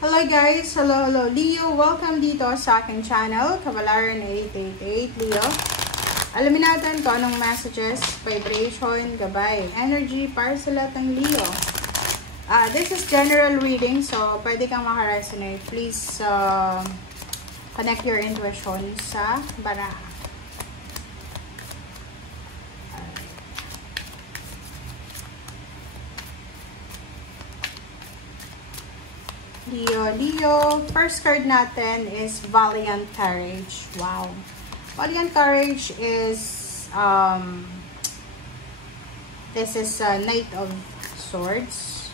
Hello guys! Hello Leo! Welcome dito sa aking channel, Kavalaran 888 Leo. Alamin natin kung anong messages, vibration, gabay, energy para sa lahat ng Leo. This is general reading, so pwede kang makaresonate. Please connect your intuition sa baraha. Leo, first card natin is Valiant Courage. Wow. Valiant Courage is, this is Knight of Swords.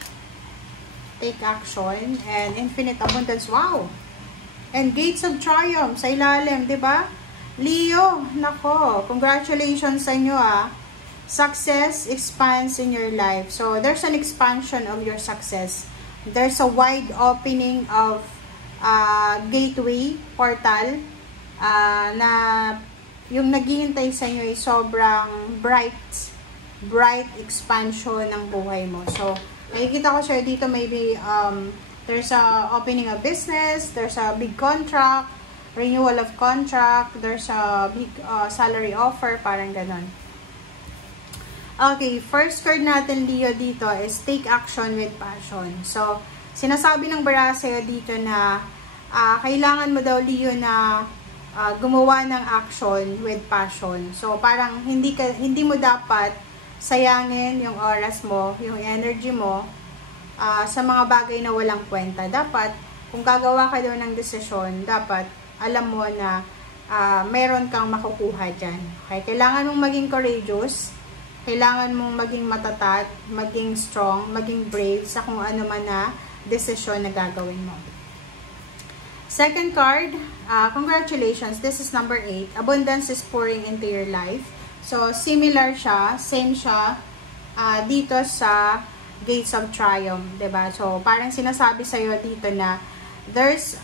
Take action and infinite abundance. Wow. And Gates of Triumph sa ilalim, di ba? Leo, nako, congratulations sa inyo Success expands in your life. So, there's an expansion of your success. There's a wide opening of gateway, portal, na yung naghihintay sa inyo ay sobrang bright expansion ng buhay mo. So, nakikita ko siya dito, maybe there's a opening of business, there's a big contract, renewal of contract, there's a big salary offer, parang ganon. Okay, first card natin, Leo, dito is take action with passion. So, sinasabi ng baraha sa'yo dito na kailangan mo daw, Leo, na gumawa ng action with passion. So, parang hindi mo dapat sayangin yung oras mo, yung energy mo sa mga bagay na walang kwenta. Dapat, kung gagawa ka daw ng desisyon, dapat alam mo na meron kang makukuha dyan. Okay? Kailangan mong maging courageous. Kailangan mong maging matatat, maging strong, maging brave sa kung ano man na desisyon na gagawin mo. Second card, congratulations. This is number 8. Abundance is pouring into your life. So, similar siya, same siya dito sa Gates of Triumph, diba? So, parang sinasabi sa'yo dito na there's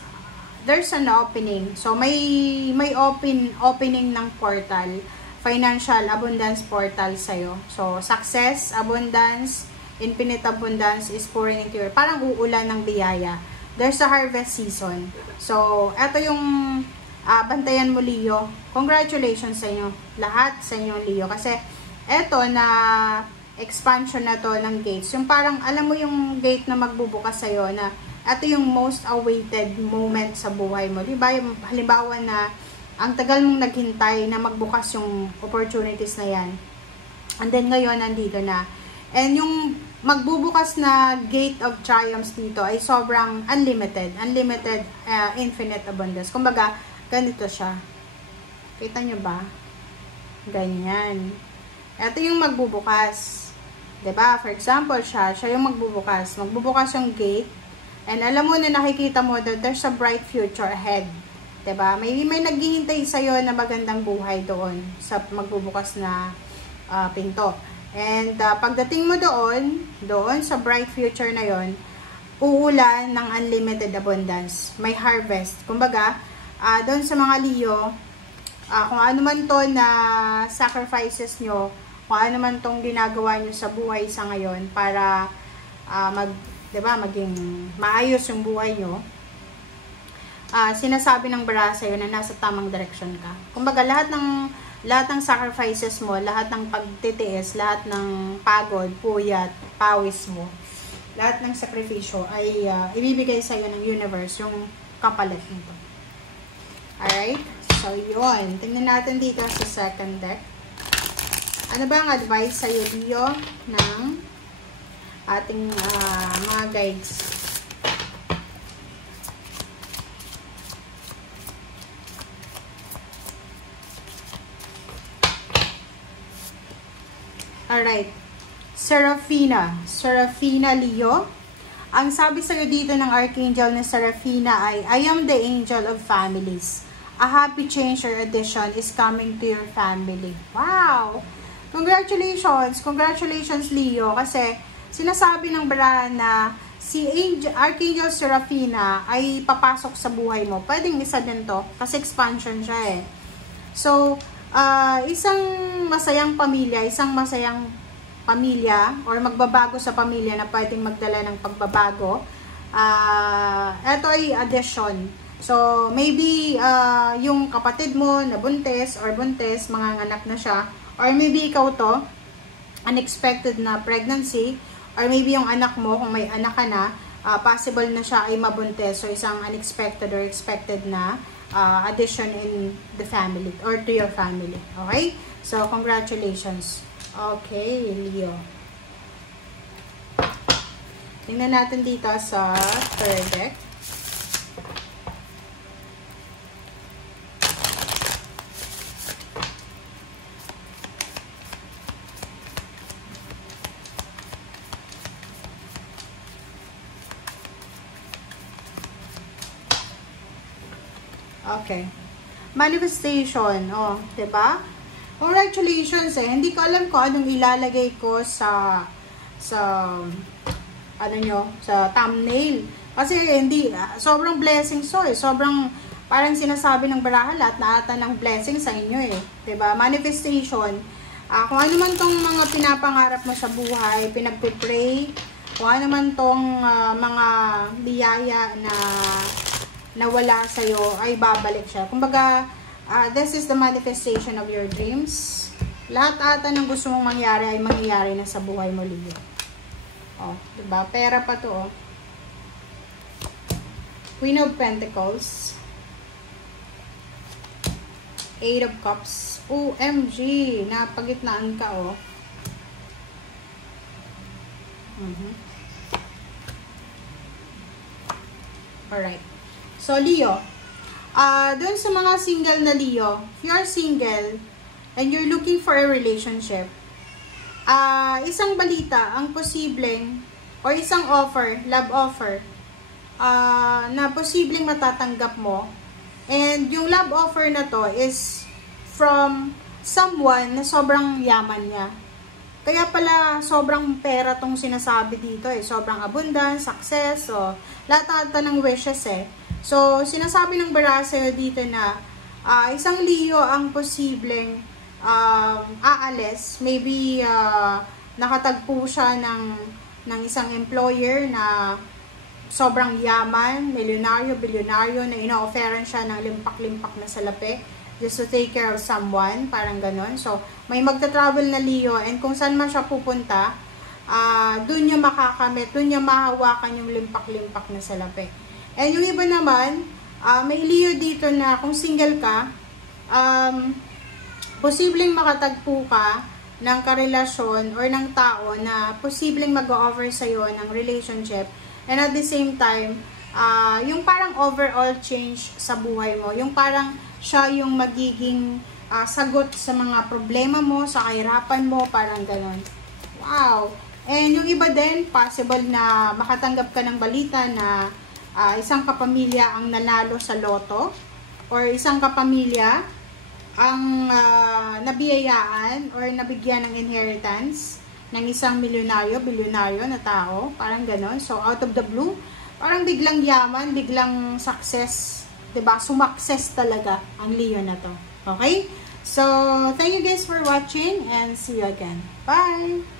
an opening. So, may opening ng portal. Financial abundance portal sa'yo. So, success, abundance, infinite abundance is pouring into your, parang uulan ng biyaya. There's a harvest season. So, eto yung bantayan mo, Leo. Congratulations sa inyo. Lahat sa inyo, Leo. Kasi, eto na expansion na to ng gates. Yung parang, alam mo yung gate na magbubukas sa'yo na eto yung most awaited moment sa buhay mo. Diba? Yung halimbawa na ang tagal mong naghintay na magbukas yung opportunities na yan. And then ngayon, nandito na. And yung magbubukas na Gate of Triumphs dito ay sobrang unlimited. Unlimited, infinite abundance. Kumbaga, ganito siya. Kita nyo ba? Ganyan. Ito yung magbubukas. Diba? For example, siya yung magbubukas. Magbubukas yung gate. And alam mo na nakikita mo that there's a bright future ahead. Diba? May naghihintay sa'yo na magandang buhay doon sa magbubukas na pinto. And pagdating mo doon sa bright future na yon, uulan ng unlimited abundance. May harvest. Kumbaga, doon sa mga Leo, kung ano man to na sacrifices nyo, kung ano man tong ginagawa nyo sa buhay sa ngayon para diba, maging maayos yung buhay nyo, sinasabi ng baraha sa'yo na nasa tamang direction ka. Kumbaga, lahat ng sacrifices mo, lahat ng pagtitiis, lahat ng pagod, puyat, pawis mo, lahat ng sakripisyo ay ibibigay sa'yo ng universe, yung kapalit nito. Alright? So, yun. Tingnan natin dito sa second deck. Ano ba ang advice sa'yo, Leo, ng ating mga guides? Alright, Seraphina Leo. Ang sabi sa'yo dito ng Archangel na Seraphina ay, I am the angel of families. A happy change or addition is coming to your family. Wow! Congratulations! Congratulations, Leo. Kasi sinasabi ng baraha na si Archangel Seraphina ay papasok sa buhay mo. Pwedeng isa din to kasi expansion siya So, isang masayang pamilya or magbabago sa pamilya na pwedeng magdala ng pagbabago Ito ay addition. So, maybe yung kapatid mo na buntis or buntis, manganganak na siya. Or maybe ikaw to, unexpected na pregnancy. Or maybe yung anak mo, kung may anak ka na, possible na siya ay mabuntis. So, isang unexpected or expected na addition in the family or to your family. Okay? So, congratulations. Okay, Leo. Tingnan natin dito sa third deck. Okay. Manifestation. Oh, 'di ba? Congratulations eh. Hindi ko alam kung anong ilalagay ko sa ano nyo, sa thumbnail. Kasi hindi, sobrang blessings so eh. Sobrang, parang sinasabi ng baraha, lahat na ata ng blessings sa inyo eh. 'Di ba? Manifestation. Kung ano man tong mga pinapangarap mo sa buhay, pinagpipray, kung ano man tong mga biyaya na nawala sa'yo, ay babalik siya. Kumbaga, this is the manifestation of your dreams. Lahat ata ng gusto mong mangyari ay mangyayari na sa buhay mo, Leo. Oh, diba? Pera pa to, oh. Queen of Pentacles. Eight of Cups. OMG! Napagitnaan ka, oh. Alright. So, Leo, doon sa mga single na Leo, if you are single and you're looking for a relationship, isang balita ang posibleng or isang offer, love offer, na posibleng matatanggap mo. And yung love offer na to is from someone na sobrang yaman niya. Kaya pala sobrang pera tong sinasabi dito eh. Sobrang abundance, success, so lahat ng wishes eh. So, sinasabi ng Baraseo dito na isang Leo ang posibleng aalis. Maybe nakatagpo siya ng isang employer na sobrang yaman, milyonaryo, bilyonaryo, na ino-offeran siya ng limpak-limpak na salapi just to take care of someone, parang ganon. So, may magta-travel na Leo and kung saan man siya pupunta, doon niya makakamit, doon niya mahawakan yung limpak-limpak na salapi. And yung iba naman, may Leo dito na kung single ka, posibleng makatagpo ka ng karelasyon or ng tao na posibleng mag-o-offer sa'yo ng relationship. And at the same time, yung parang overall change sa buhay mo. Yung parang siya yung magiging sagot sa mga problema mo, sa kahirapan mo, parang ganon. Wow! And yung iba din, possible na makatanggap ka ng balita na isang kapamilya ang nanalo sa loto or isang kapamilya ang nabiyayaan or nabigyan ng inheritance ng isang milyonaryo, bilyonaryo na tao, parang ganon. So, out of the blue, parang biglang yaman, biglang success, 'di ba? Sumakses talaga ang Leo na to. Okay? So, thank you guys for watching and see you again. Bye!